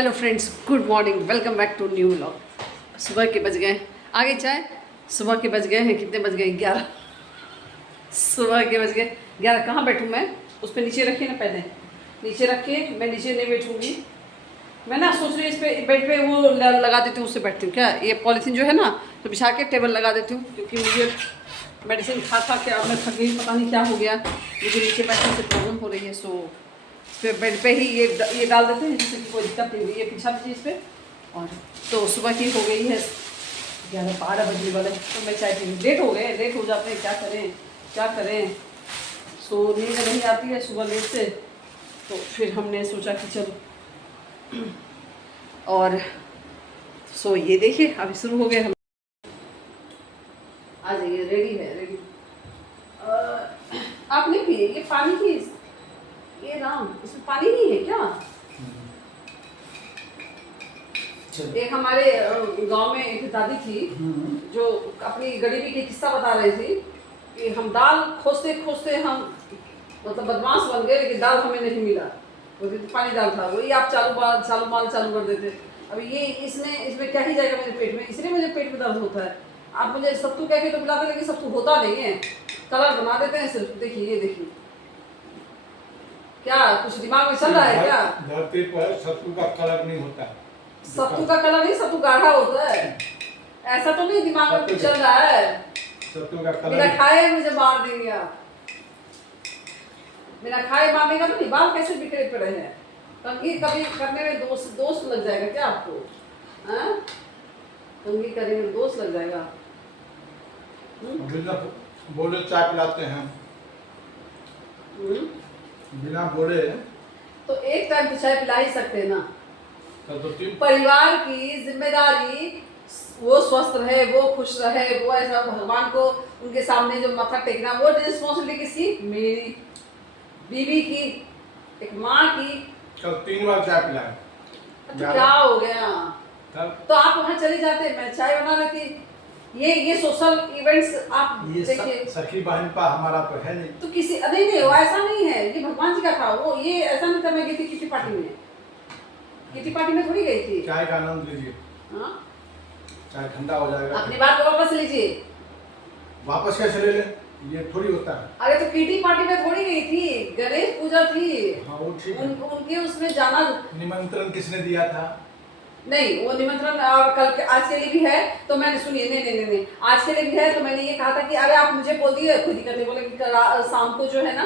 Hello friends, good morning, welcome back to new vlog. सुबह के बज गए, आगे चाय। सुबह के बज गए हैं, कितने बज गए? 11। सुबह के बज गए 11। कहाँ बैठूँ मैं? उस पर नीचे रखिए ना, पहले नीचे रख के मैं नीचे नहीं बैठूँगी। मैं ना सोच रही हूँ इस पर बेड पे वो लगा देती हूँ, उससे बैठती हूँ। क्या ये पॉलीथीन जो है ना, तो बिछा के टेबल लगा देती हूँ, क्योंकि मुझे मेडिसिन खा खा के अब मैं थक गई, पता नहीं क्या हो गया, मुझे नीचे बैठने से प्रॉब्लम हो रही है। सो फिर बेड पे ही ये डाल देते हैं, जिससे कि कोई दिक्कत नहीं हुई। ये बिछा दीजिए इस पर। और तो सुबह की हो गई है 11-12 बजने वाले, तो मैं चाय पी। लेट हो गए, लेट हो जाते हैं, क्या करें क्या करें। सो नींद नहीं आती है सुबह लेट से, तो फिर हमने सोचा कि चलो। और सो ये देखिए अभी शुरू हो गए हम। आ जाइए, रेडी है, रेडी। आप नहीं पिए? ये पानी की, ये राम, इसमें पानी नहीं है क्या? एक हमारे गांव में एक दादी थी, जो अपनी गरीबी के किस्सा बता रही थी कि हम दाल खोजते खोजते हम मतलब बदमाश बन गए, लेकिन दाल हमें नहीं मिला। वो तो पानी दाल था, वही आप चालू माल चालू कर देते। अब ये इसमें क्या ही जाएगा मेरे पेट में, इसलिए मुझे पेट में दर्द होता है। आप मुझे सत्तू कह के तो पिलाते, लेकिन सत्तू होता नहीं है, कलर बना देते हैं सिर्फ। देखिए, ये देखिए, क्या कुछ दिमाग में चल रहा है क्या? धरती पर सत्तू का कलर नहीं होता। सत्तू का कलर नहीं, सत्तू गाढ़ा होता है। ऐसा तो नहीं दिमाग में कुछ चल रहा है? सत्तू का कलर बिना खाए मुझे मार देंगे आप। बिना खाए मारने का तो नहीं। बाल कैसे बिखरे पड़े हैं? कंघी कभी करने में दोस्त लग जाएगा क्या आपको? हाँ, कंघी करने में दोस्त लग जाएगा। बिना बोले चाय पिलाते हैं। बिना बोले तो एक टाइम तो चाय पिला ही सकते हैं ना। तो परिवार की जिम्मेदारी, वो स्वस्थ रहे, वो खुश रहे, वो ऐसा भगवान को उनके सामने जो माथा टेकना, वो रिस्पॉन्सिबिलिटी किसकी? मेरी, बीवी की, एक माँ की। कल 3 बार चाय पिलाए। तो क्या हो गया? तब तो आप वहाँ चले जाते, मैं चाय बना लेती। ये सोशल इवेंट्स आप देखिए। सखी बहन का हमारा तो है नहीं। तो किसी नहीं, वो ऐसा नहीं है, ये भगवान जी का था। वो ये ऐसा नहीं था मैं गई थी किटी पार्टी में। किटी पार्टी में थोड़ी गई थी। चाय का आनंद लीजिए। हाँ, चाय ठंडा हो जाएगा। अपनी बात को वापस लीजिए। वापस कैसे ले ले? ये थोड़ी होता है। अरे तो किटी पार्टी में थोड़ी गई थी, गणेश पूजा थी। हाँ, वो ठीक है। उनके उसमें जाना। निमंत्रण किसने दिया था? नहीं, वो निमंत्रण आज के लिए भी है, तो मैंने सुनिए, नहीं, आज के लिए भी है, तो मैंने ये कहा था कि अरे आप मुझे बोल दिए, खुद ही करने बोले कि शाम को जो है ना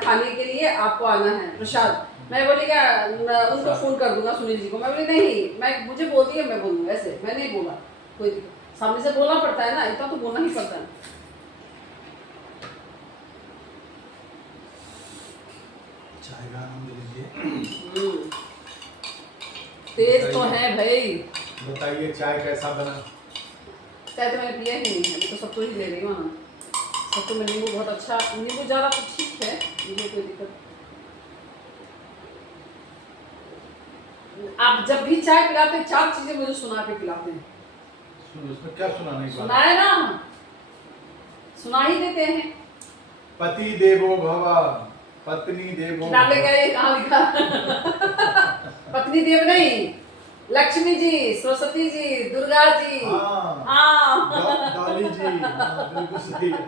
खाने के लिए आपको आना है प्रसाद। मैं बोली क्या, उनको फोन कर दूंगा सुनील जी को। मैं बोली नहीं, मुझे बोल दिए, मैं बोलूँगा। ऐसे मैं नहीं बोला, कोई दिक्कत, सामने से बोलना पड़ता है ना, इतना तो बोलना ही पड़ता है। चाय का आनंद लीजिए। तेज तो है भाई। बताइए चाय कैसा बना? चाय तो मैंने पिया ही नहीं है, तो सब तो ही ले रही हूँ ना। सब तो मैं नींबू बहुत अच्छा, नींबू ज़्यादा तो ठीक है, मुझे कोई दिक्कत। आप जब भी चाय पिलाते हैं, 4 चीजें मुझे सुना के पिलाते हैं। उसमें क्या सुनाने की बात? सुनाए ना, सुना ही देते हैं। पति देवो भव, पत्नी देवो डाले भव। गए, कहाँ लिखा? पत्नी देव नहीं, लक्ष्मी जी, सरस्वती जी, दुर्गा जी। हाँ, डॉली जी। बिल्कुल सही है।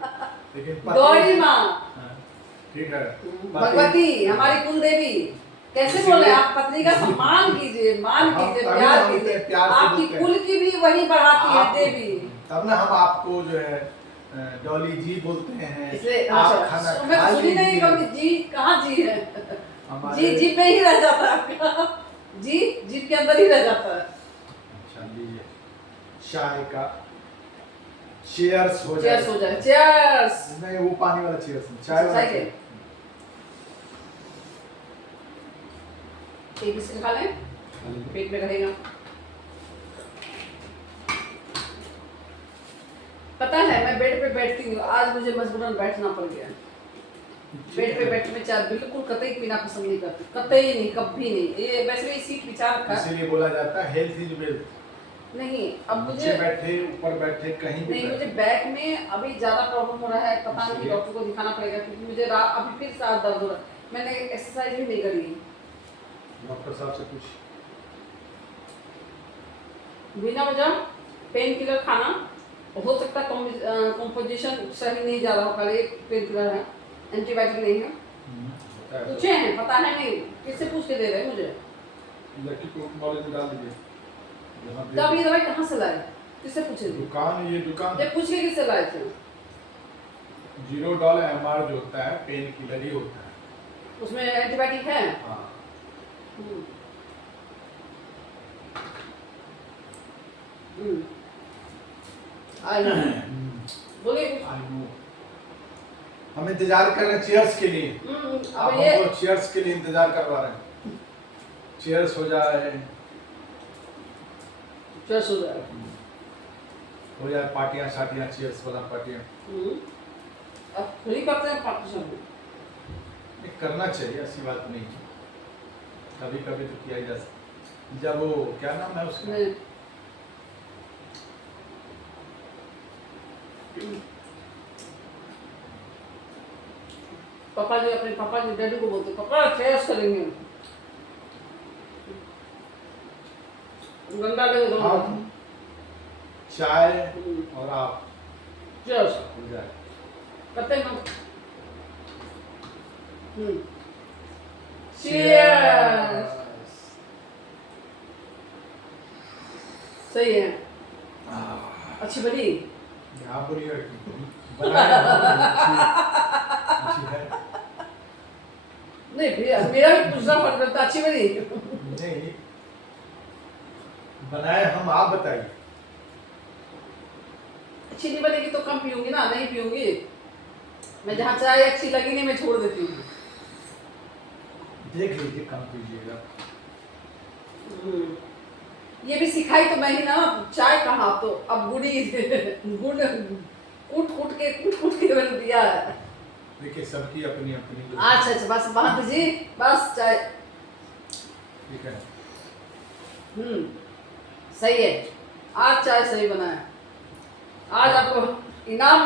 लेकिन गौरी माँ, ठीक है, भगवती, हमारी कुल देवी। कैसे बोले आप? पत्नी का सम्मान कीजिए, मान कीजिए, प्यार कीजिए। आपकी कुल की भी वही बढ़ाती है देवी। तब ना हम आपको जो है डॉली जी बोलते हैं। इसलिए आप खाना मैं खा सुनी नहीं, लीजिए। कभी जी कहाँ जी है? हमारे जी पे ही रह जाता है आपका। जी जीभ के अंदर ही रह जाता है। अच्छा लीजिए चाय का। चीयर्स हो जाए। चीयर्स हो जाए, चीयर्स। नहीं, वो पानी वाला चीयर्स नहीं, चाय वाला के cheers। एक बिस्किट खा लें, पेट में रहेगा। पता है मैं बेड पे बैठती हूँ, आज मुझे मजबूरन बैठना पड़ गया। बेड पे बैठ में चाय बिल्कुल कतई पीना पसंद नहीं करती, कतई नहीं, कभी नहीं। ये वैसे भी सीट बिछा रखा है, इसीलिए बोला जाता है हेल्थ इज वेल्थ। नहीं अब मुझे नीचे बैठे ऊपर बैठे कहीं भी नहीं, मुझे बैठे। बैक में अभी ज्यादा प्रॉब्लम हो रहा है। पता नहीं, डॉक्टर को दिखाना पड़ेगा, क्योंकि मुझे रात अभी फिर साथ दर्द हो रहा है। मैंने एक्सरसाइज भी नहीं करी। डॉक्टर साहब से कुछ बिना वजह पेन किलर खाना हो सकता है कंपोजिशन सही नहीं जा रहा हो, खाली एक पेन किलर है, एंटीबायोटिक नहीं है। होता है पूछे हैं, पता है नहीं, किससे पूछ के दे रहे हैं मुझे? लड़की को नॉलेज में डाल दीजिए। तब ये दवाई कहाँ से लाए, किससे पूछे थे? दुकान, ये दुकान जब पूछ के किससे लाए थे? $0 MR जो होता है पेन किलर ही होता है। उसमें एंटीबायोटिक है। हाँ हम्म। हम्म। I know. बोलिए कुछ। I know. हम इंतजार कर रहे हैं चीयर्स के लिए। आप अब ये हमको चीयर्स के लिए इंतजार करवा रहे हैं। चीयर्स हो जाए, चर्च हो जाए। हो जाए पार्टियां शार्टियां, चीयर्स वाला पार्टियां। अब फ्री करते हैं पार्टीशन में। ये करना चाहिए, ऐसी बात नहीं है, कभी कभी तो किया ही जा सकता। जब वो क्या नाम है उसका, नहीं। पापा जी अपने पापा जी डैडी को बोलते पापा चेयर्स करेंगे, गंदा दे दो। हम चाय और आप चेयर्स हो जाए। करते हैं। चीयर्स। सही है, अच्छी बनी। यहाँ बुरी है बनाया अच्छी है। नहीं मेरा भी दूसरा फर्क रहता, अच्छी बनी। नहीं बनाए हम, आप बताइए। अच्छी नहीं बनेगी तो कम पीऊंगी ना, नहीं पीऊंगी मैं। जहाँ चाय अच्छी लगी नहीं मैं छोड़ देती हूँ। देख लीजिए, कम कीजिएगा। ये भी सिखाई तो मैं ही ना, चाय कहाँ, तो अब गुड़ी गुड़ कूट कूट के मैंने दिया है। देखिए सबकी अपनी अपनी। अच्छा अच्छा बस बात जी, बस चाय। ठीक है। सही है, आज चाय सही बनाया। आज आपको इनाम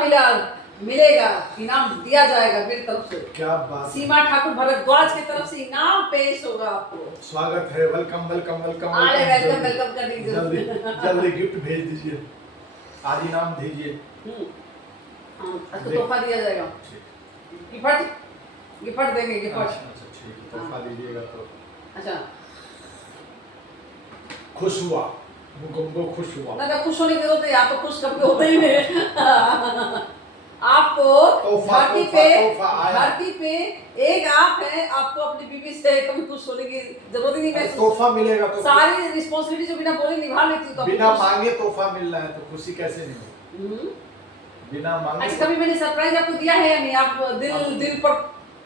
मिलेगा, इनाम दिया जाएगा मेरी तरफ से। क्या बात, सीमा ठाकुर भारद्वाज की तरफ से इनाम पेश होगा आपको। स्वागत है, वेलकम वेलकम वेलकम। अरे वेलकम वेलकम कर दीजिए। जल्दी जल्दी गिफ्ट भेज दीजिए, आज इनाम दीजिए। आपको तोहफा दिया जाएगा, गिफ्ट देंगे, गिफ्ट। अच्छा ठीक है, तोहफा दीजिएगा तो अच्छा खुश हुआ, मुगम्बो खुश हुआ। ना खुश होने की जरूरत है, आप तो खुश कभी होते ही नहीं। आपको धरती पे एक आप है, आपको अपनी बीवी से कभी खुश होने की जरूरत ही नहीं। तोहफा मिलेगा तो सारी रिस्पॉन्सिबिलिटी जो बिना बोले निभा लेती तो बिना मांगे तोहफा मिल रहा है तो खुशी कैसे नहीं होगी? बिना मांगे। अच्छा कभी मैंने सरप्राइज आपको दिया है या नहीं? आप दिल पर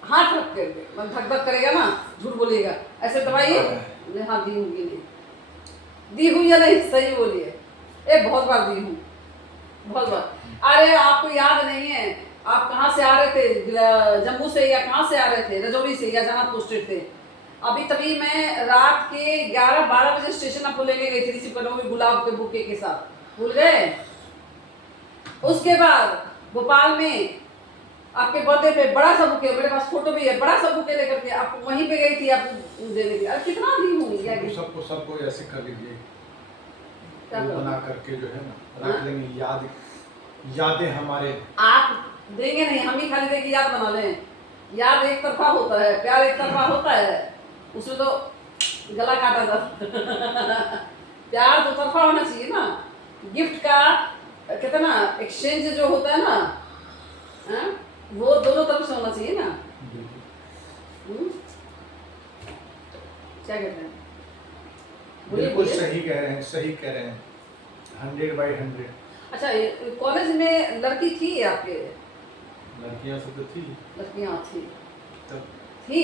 हाथ रख के मन धक धक करेगा ना, झूठ बोलिएगा, ऐसे दवाई हाँ दी होगी, नहीं दी हुई या नहीं, सही बोलिए। बहुत बार दी हूँ, बहुत बार। अरे आपको याद नहीं है आप कहाँ से आ रहे थे, जम्मू से या कहाँ से आ रहे थे, रजौरी से या जहाँ पोस्टेड थे? अभी तभी मैं रात के 11-12 बजे स्टेशन आपको लेके गई थी, रिसीव करने गुलाब के बुके के साथ, भूल गए? उसके बाद भोपाल में आपके बर्थडे पे बड़ा सा बुके, मेरे पास फोटो भी है, बड़ा सा बुके लेकर के आपको वहीं पे गई थी आपको देने के। अरे कितना दी हूँ सबको ऐसे कर लीजिए, क्या बना करके जो है ना रख लेंगे, यादें हमारे। आप देंगे नहीं, हम ही खाली देंगे, याद बना लें। याद एक तरफा होता है, प्यार एक तरफा होता है, उसमें तो गला काटा जाता। प्यार दो तरफा होना चाहिए ना। गिफ्ट का कहते ना एक्सचेंज जो होता है ना, वो दोनों तरफ से होना चाहिए ना। क्या कहते हैं? बिल्कुल सही कह रहे हैं, सही कह रहे हैं, 100/100। अच्छा कॉलेज में लड़की थी आपके? लड़कियां सब तो थी, लड़कियां थी तब थी,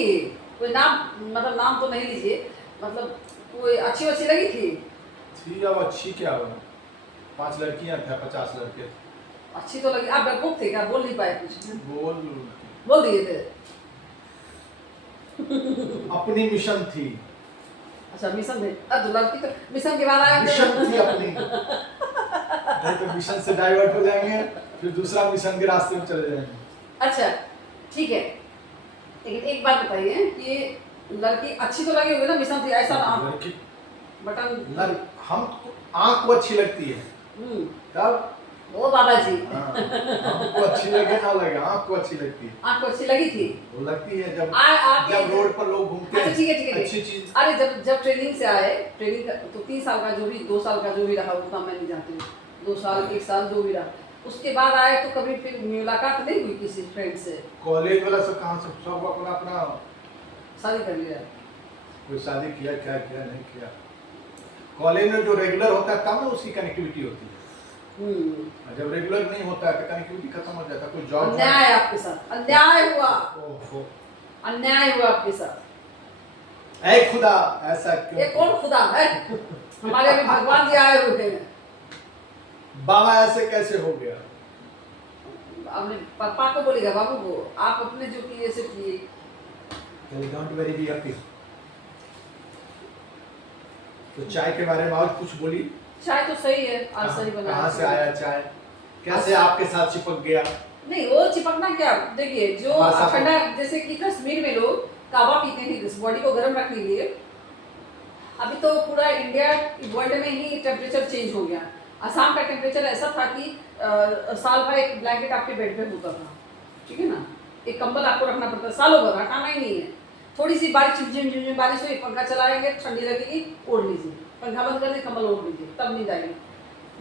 कोई नाम मतलब नाम तो नहीं लीजिए, मतलब कोई अच्छी लगी थी? अब अच्छी क्या हो, 5 लड़कियां थे, 50 लड़के। अच्छी तो लगी। आप बेवकूफ थे क्या, बोल नहीं पाए कुछ? बोल दिए थे। अपनी मिशन थी। अच्छा मिशन थे, अब लड़की तो मिशन के बाद आया मिशन थी अपनी। नहीं तो मिशन से डाइवर्ट हो जाएंगे, फिर दूसरा मिशन के रास्ते में चले जाएंगे। अच्छा ठीक है, लेकिन एक बात बताइए कि लड़की अच्छी तो लगी होगी ना, मिशन थी ऐसा? बटन। लग हम आँख को अच्छी लगती है तब ओ बाबा जी, हमको अच्छी लगे ना लगे, आँख को अच्छी लगती है। आपको अच्छी लगी थी? वो लगती है जब आके जब रोड पर लोग घूमते अच्छा हैं। ठीक है ठीक है। अच्छी चीज। अरे जब जब ट्रेनिंग से आए, ट्रेनिंग का तो 3 साल का जो भी 2 साल का जो भी रहा उतना मैं नहीं जानती हूँ, 2 साल 1 साल जो भी रहा, उसके बाद आए तो कभी फिर मुलाकात नहीं हुई किसी फ्रेंड से? कॉलेज वाला सब कहाँ से सब अपना अपना शादी कर लिया? कोई शादी किया, क्या किया नहीं किया। कॉलेज में जो रेगुलर होता है तब ना उसकी कनेक्टिविटी होती है। जब रेगुलर नहीं होता है तो कनेक्टिविटी खत्म हो जाता है। कोई जॉब अन्याय आपके साथ, अन्याय हुआ, ओहो अन्याय हुआ आपके साथ। ऐ खुदा ऐसा क्यों? ये कौन खुदा है? हमारे अभी भगवान जी आए हुए हैं। बाबा ऐसे कैसे हो गया? आपने पापा को बोलेगा, बाबू को, आप अपने जो किए से किए। Don't very be happy. तो चाय के बारे में और कुछ बोली। चाय तो सही है, आज सही बना। कहाँ से आया चाय, कैसे आपके साथ चिपक गया? नहीं वो चिपकना क्या, देखिए जो ठंडा, जैसे कि कश्मीर में लोग कावा पीते हैं इस बॉडी को गर्म रखने के लिए। अभी तो पूरा इंडिया वर्ल्ड में ही टेम्परेचर चेंज हो गया। असम का टेम्परेचर ऐसा था कि साल भर एक ब्लैंकेट आपके बेड पे होता था, ठीक है ना, एक कंबल आपको रखना पड़ता है, सालों भर हटाना ही नहीं है। थोड़ी सी बारिश झिमझिम बारिश हुई, पंखा चलाएंगे, ठंडी लगेगी, ओढ़ लीजिए, पंखा बंद कर दे, कंबल ओढ़ लीजिए, तब नींद आएगी।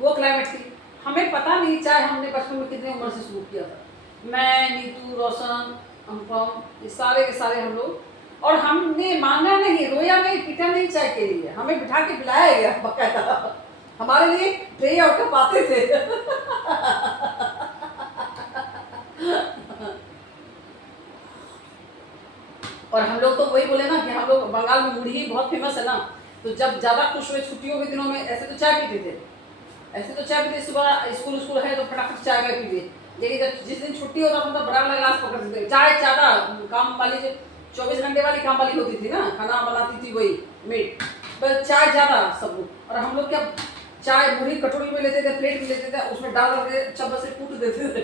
वो क्लाइमेट थी। हमें पता नहीं, चाहे हमने बचपन में कितनी उम्र से शुरू किया था, मैं, नीतू, रोशन, अनुपम, ये सारे के सारे हम लोग, और हमने मांगा नहीं, रोया नहीं, पीटा नहीं चाय के लिए, हमें बिठा के पिलाया गया बकायदा। हमारे लिए ट्रे और कप आते थे। और हम लोग तो वही बोले ना कि हम लोग बंगाल में मुढ़ी बहुत फेमस है ना, तो जब ज़्यादा खुश हुए छुट्टियों के दिनों में ऐसे तो चाय पीते थे, ऐसे तो चाय पीते, सुबह स्कूल है तो फटाफट चाय में पीते। लेकिन जब जिस दिन छुट्टी होता था तो बड़ा बड़ा गिलास पकड़ते थे, चाय ज़्यादा काम वाली, जो 24 घंटे वाली काम वाली होती थी ना, खाना बनाती थी वही मेड, बस चाय ज़्यादा सब लोग। और हम लोग क्या चाय मुढ़ी कटोरी में लेते थे, प्लेट में लेते थे, उसमें डाल करके चम्मच से कूट देते थे।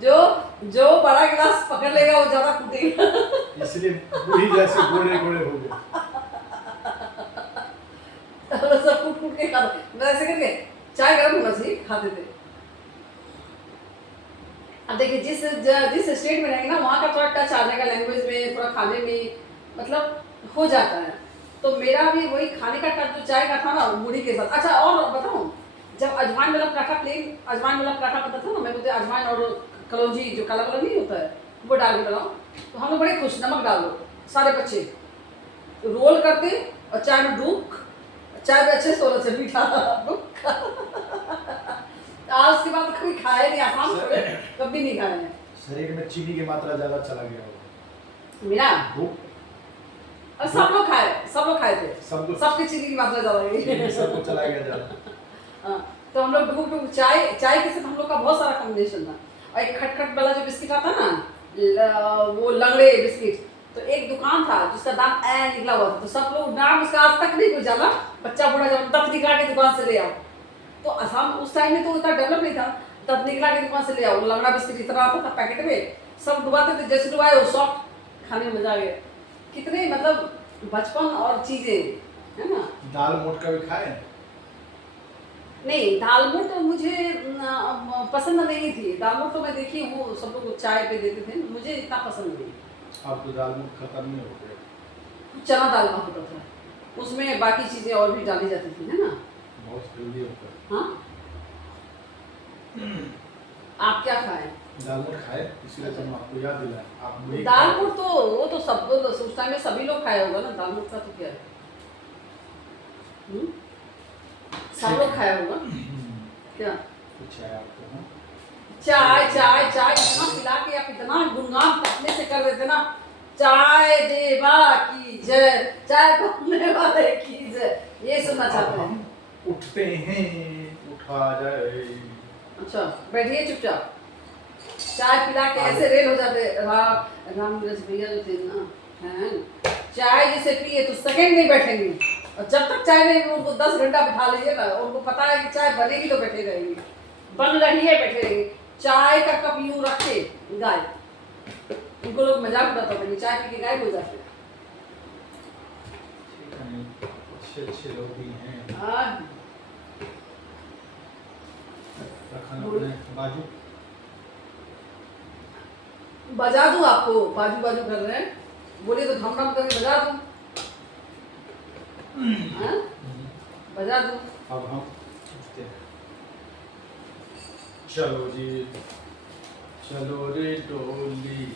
जो जो बड़ा गिलास पकड़ लेगा वो ज्यादा कूटेगा, इसलिए बुढ़ी जैसे गोले गोले हो गए। सब कूट कूट के खाते, वैसे करके चाय गर्म होना चाहिए, खाते थे। अब देखिए जिस स्टेट में रहेंगे ना, वहाँ का थोड़ा टच आ जाएगा लैंग्वेज में, थोड़ा खाने में, मतलब हो जाता है। तो मेरा भी वही खाने का टच जो चाय का था ना, मुढ़ी के साथ। अच्छा और बताऊँ, जब अजवाइन वाला पराठा, प्लेन अजवाइन वाला पराठा पता था ना, मैं बोलते अजवाइन और कलौंजी जो काला वाला नहीं होता है, वो डाल के बनाओ, तो हम लोग बड़े खुश, नमक डाल दो, सारे बच्चे रोल करते और चाय में डूब, चाय में अच्छे से होना चाहिए मीठा डूब। आज उसके बाद कभी खाए नहीं, आसाम छोड़े, कभी नहीं खाए हैं। शरीर में चीनी की मात्रा ज्यादा चला गया होगा मेरा भूख। और सब लोग खाए थे, सबके चीनी की मात्रा ज्यादा गई, सबको चला गया ज्यादा। तो हम लोग डूब डूब चाय के साथ हम लोग का बहुत सारा कॉम्बिनेशन था। और एक खटखट वाला जो बिस्किट आता ना, वो लंगड़े बिस्किट, तो एक दुकान था जिसका दाम ए निकला हुआ था, तो सब लोग नाम उसका आज तक नहीं कोई जाना, बच्चा बूढ़ा जब तब निकला के दुकान से ले आओ। तो असम उस टाइम में तो उतना डेवलप नहीं था, तब निकला के दुकान से ले आओ, लंगड़ा बिस्किट इतना आता था पैकेट में, सब डुबाते थे, जैसे डुबाए वो सॉफ्ट, खाने में मजा आ गया। कितने मतलब बचपन और चीजें है ना। दाल मोट कभी खाए? नहीं, दाल मोट तो मुझे पसंद नहीं थी। दाल मोट तो मैं देखी हूँ, सब लोग चाय पे देते थे, मुझे इतना पसंद नहीं। अब तो दाल मोट खत्म नहीं हो गया। चना दाल का होता था, उसमें बाकी चीजें और भी डाली जाती थी, है ना, बहुत हेल्दी होता है। हाँ, आप क्या खाए? दाल मोट खाए, इसलिए तो आपको याद दिलाया। आप दाल मोट तो वो तो सब उस टाइम में सभी लोग खाए होगा ना, दाल मोट का तो क्या है, सब लोग खाया होगा क्या? कुछ है आपको? हाँ? चाय चाय चाय इतना पिला के आप इतना गुणगान अपने से कर देते ना, चाय देवा की जय, चाय पकने वाले की जय, ये सुनना चाहते हैं। उठते हैं, उठा जाए। अच्छा बैठिए चुपचाप, चाय पिला के ऐसे रेल हो जाते। राम भैया जो थे ना, हैं, चाय जिसे पिए तो सेकंड नहीं बैठेंगे, और जब तक चाय नहीं उनको 10 घंटा बिठा लीजिए ना, उनको पता है कि चाय बनेगी तो बैठे रहेंगे, बन रही है बैठे रहेंगे। चाय का कप यूं रखे गाय, उनको लोग मजाक उड़ाते थे, चाय पी के गायब हो जाते। अच्छे अच्छे लोग भी हैं। हाँ रखना अपने बाजू। बजा दूं आपको, बाजू बाजू कर रहे हैं, बोलिए तो धम धम करके बजा दूं। हाँ? बजा दूं। अब हम उठते हैं। चलो जी, चलो रे डोली।